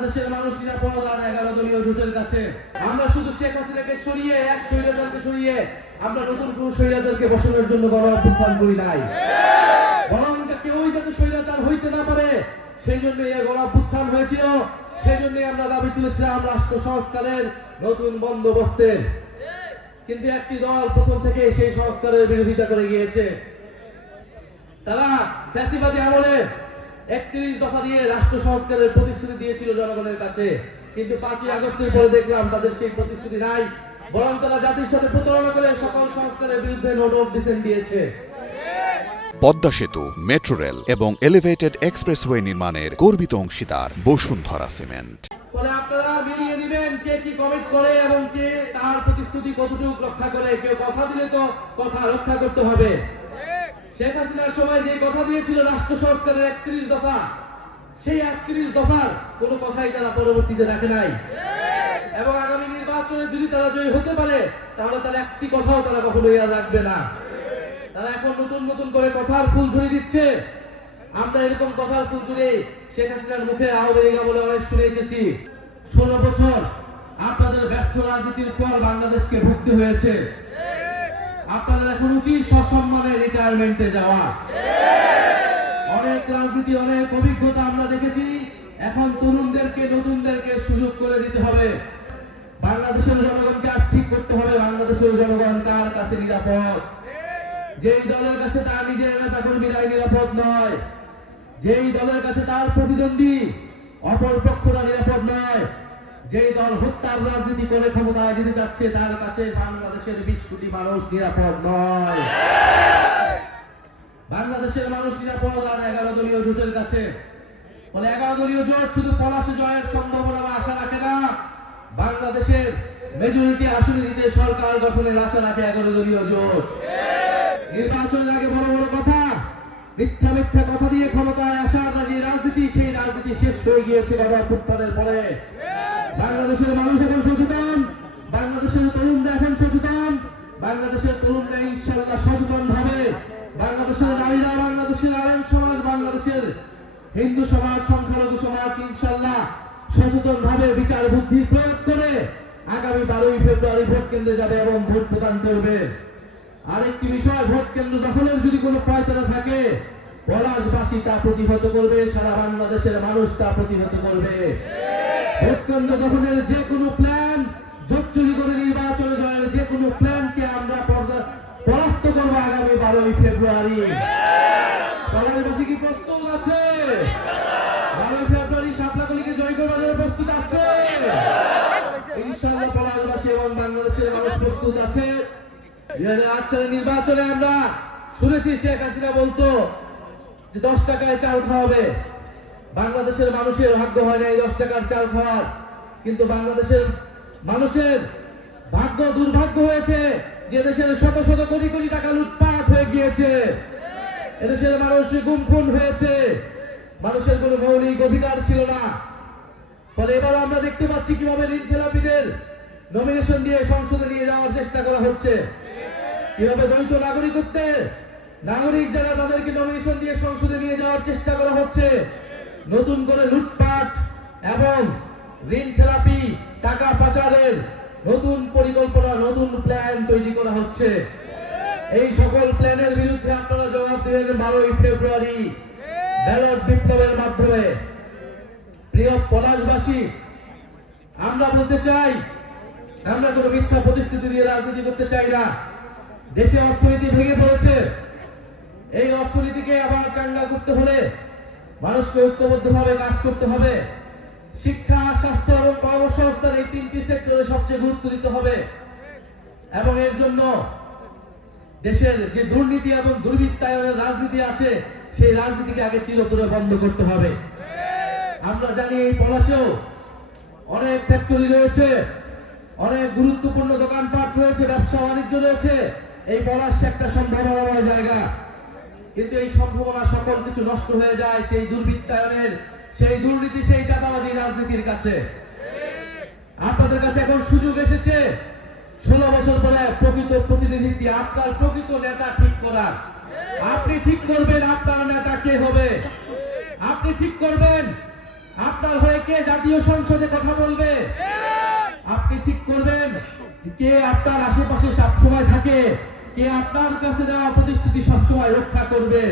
বাংলাদেশের মানুষ নিরাপদ আর 11 দলীয় জোটের কাছে। আমরা শুধু শেখ হাসিনাকে সরিয়ে এক স্বৈরাচারকে সরিয়ে আমরা নতুন কোন স্বৈরাচারকে বসানোর জন্য গণ অভ্যুত্থান করি নাই, বরং কেউই যাতে স্বৈরাচার হইতে না পারে সেই জন্য এই গণ অভ্যুত্থান হয়েছিল। সেই জন্য আমরা দাবি তুলেছিলাম রাষ্ট্র সংস্কারের নতুন বন্দোবস্তের। কিন্তু একটি দল প্রথম থেকে সেই সংস্কারের বিরোধিতা করে গিয়েছে। তারা ফ্যাসিবাদী আমলে 31 দফা দিয়ে রাষ্ট্র সংস্কারের প্রতিশ্রুতি দিয়েছিল জনগণের কাছে, কিন্তু 5ই আগস্টের পরে দেখলাম তাদের সেই প্রতিশ্রুতি নাই, বরং তারা জাতির সাথে প্রতারণা করে সকল সংস্কারের বিরুদ্ধে নোট অফ ডিসেন্ট দিয়েছে। পদ্মা সেতু, মেট্রো রেল এবং এলিভেটেড এক্সপ্রেসওয়ে নির্মাণের গর্বিত অংশীদার বসুন্ধরা সিমেন্ট। ফলে আপনারা মিলিয়ে নেবেন কে কি কমিট করে এবং কে তার প্রতিশ্রুতি কতটুকু রক্ষা করে। কেউ কথা দিলে তো কথা রক্ষা করতে হবে। শেখ হাসিনার সময় যে কথা দিয়েছিল রাষ্ট্র সংস্কারের 31 দফা, সেই 31 দফার কোনো কথাই তারা পরবর্তীতে রাখে নাই। এবং আগামী নির্বাচনে যদি তারা জয়ী হতে পারে তাহলে তার একটি কথাও তারা কখনোই আর রাখবে না। তারা এখন নতুন নতুন করে কথার ফুল ঝুড়ি দিচ্ছে। আমরা এরকম কথার ফুল ঝুড়ি শেখ হাসিনার মুখে আওয়ামী লীগ বলে অনেক শুনে এসেছি। 16 বছর আপনাদের ব্যর্থ রাজনীতির ফল বাংলাদেশকে ভুগতে হয়েছে। আপনাদের এখন উচিত সসম্মানে রিটায়ারমেন্টে যাওয়া। অনেক রাজনীতি, অনেক অভিজ্ঞতা আমরা দেখেছি। এখন তরুণদেরকে, নতুনদেরকে সুযোগ করে দিতে হবে। বাংলাদেশের জনগণকে আজ ঠিক করতে হবে বাংলাদেশের জনগণ কার কাছে নিরাপদ। যেই দলের কাছে তার নিজের নেতা কর্মীরাই নিরাপদ নয়, যেই দলের কাছে তার প্রতিদ্বন্দ্বী অপর পক্ষরা নিরাপদ নয়, যেই দল হত্যার রাজনীতি করে ক্ষমতায় যেতে যাচ্ছে তার কাছে বাংলাদেশের 20 কোটি মানুষ নিরাপদ নয়। বাংলাদেশের মানুষ নিরাপদ আর 11 দলীয় জোটের কাছে। বলে 11 দলীয় জোট শুধু পলাশে জয়ের সম্ভাবনা আশা রাখে না, বাংলাদেশের মেজরিটি আসনে দিতে সরকার গঠনের আশা রাখে 11 দলীয় জোট। নির্বাচনের আগে বড় বড় কথা, মিথ্যা মিথ্যা কথা দিয়ে ক্ষমতায় আসার যে রাজনীতি, সেই রাজনীতি শেষ হয়ে গিয়েছে গণ অভ্যুত্থানের পরে। বাংলাদেশের মানুষ এখন সচেতন, বাংলাদেশের তরুণরা এখন সচেতন, বাংলাদেশের তরুণরা ইনশাআল্লাহ সচেতন ভাবে, বাংলাদেশের নারীরা, বাংলাদেশের আলেম সমাজ, বাংলাদেশের হিন্দু সমাজ, সংখ্যালঘু সমাজ ইনশাআল্লাহ সচেতন ভাবে বিচার বুদ্ধি প্রয়োগ করে আগামী 12ই ফেব্রুয়ারি ভোট কেন্দ্রে যাবে এবং ভোট প্রদান করবে। আরেকটি বিষয়, ভোট কেন্দ্র দখলের যদি কোনো পায়তারা থাকে পলাশবাসী তা প্রতিহত করবে, সারা বাংলাদেশের মানুষ তা প্রতিহত করবে। ভোট কেন্দ্র দখলের যে কোনো প্ল্যান, জোটচুরি করে নির্বাচনে জয়ের যে কোনো প্ল্যানকে আমরা পরাস্ত করবো আগামী 12ই ফেব্রুয়ারি। পলাশবাসী কি প্রস্তুত আছে? 12ই ফেব্রুয়ারি শাপলাকলীকে জয় করবার জন্য প্রস্তুত আছে? ইনশাআল্লাহ পলাশবাসী এবং বাংলাদেশের মানুষ প্রস্তুত আছে। 2008 সালের নির্বাচনে আমরা শুনেছি শেখ হাসিনা বলতো যে 10 টাকায় চাল খাওয়াবে। বাংলাদেশের মানুষের ভাগ্য হয় না এই 10 টাকার চাল খাওয়ার, কিন্তু বাংলাদেশের মানুষের ভাগ্য দুর্ভাগ্য হয়েছে যে দেশের শত শত কোটি কোটি টাকা লুটপাট হয়ে গিয়েছে। এদেশের মানুষ গুম খুন হয়েছে, মানুষের কোনো মৌলিক অধিকার ছিল না। ফলে এবার আমরা দেখতে পাচ্ছি কিভাবে ঋণ খেলাপিদের নমিনেশন দিয়ে সংসদে নিয়ে যাওয়ার চেষ্টা করা হচ্ছে, কিভাবে দ্বৈত নাগরিকত্বে নাগরিক যারা তাদেরকে নমিনেশন দিয়ে সংসদে নিয়ে যাওয়ার চেষ্টা করা হচ্ছে। নতুন করে লুটপাট এবং ঋণ খেলাপি, টাকা পাচারের নতুন পরিকল্পনা, নতুন প্ল্যান তৈরি করা হচ্ছে। এই সকল প্ল্যানের বিরুদ্ধে আপনারা জবাব দেবেন 12ই ফেব্রুয়ারি ব্যালট বিপ্লবের মাধ্যমে। প্রিয় পলাশবাসী, আমরা বলতে চাই আমরা কোনো মিথ্যা প্রতিশ্রুতি দিয়ে রাজনীতি করতে চাই না। দেশে অর্থনীতি ভেঙে পড়েছে, এই অর্থনীতিকে আবার চাঙ্গা করতে হলে মানুষকে ঐক্যবদ্ধভাবে কাজ করতে হবে। শিক্ষা, স্বাস্থ্য এবং কর্মসংস্থান এই 3টি সেক্টরে সবচেয়ে গুরুত্ব দিতে হবে এবং এর জন্য দেশের যে দুর্নীতি এবং দুর্বৃত্তায়নের রাজনীতি আছে সেই রাজনীতিকে আগে চিরতরে বন্ধ করতে হবে। আমরা জানি এই পলাশেও অনেক ফ্যাক্টরি রয়েছে, অনেক গুরুত্বপূর্ণ দোকানপাট রয়েছে, ব্যবসা বাণিজ্য রয়েছে। এই পলাশ একটা সম্ভাবনাময় জায়গা, কিন্তু এই সম্ভাবনা সকল কিছু নষ্ট হয়ে যায় সেই দুর্বৃত্তায়নের, সেই দুর্নীতি, সেই চাঁদাবাজি রাজনীতির কাছে। আপনাদের কাছে এখন সুযোগ এসেছে 16 বছর পরে প্রকৃত প্রতিনিধি, আপনার প্রকৃত নেতা ঠিক করার। আপনি ঠিক করবেন আপনার নেতা কে হবে, আপনি ঠিক করবেন আপনার হয়ে কে জাতীয় সংসদে কথা বলবে? আপনি ঠিক করবেন যে কে আপনার আশেপাশে সবসময় থাকে, কে আপনার কাছে দেওয়া প্রতিশ্রুতি সবসময় রক্ষা করবে।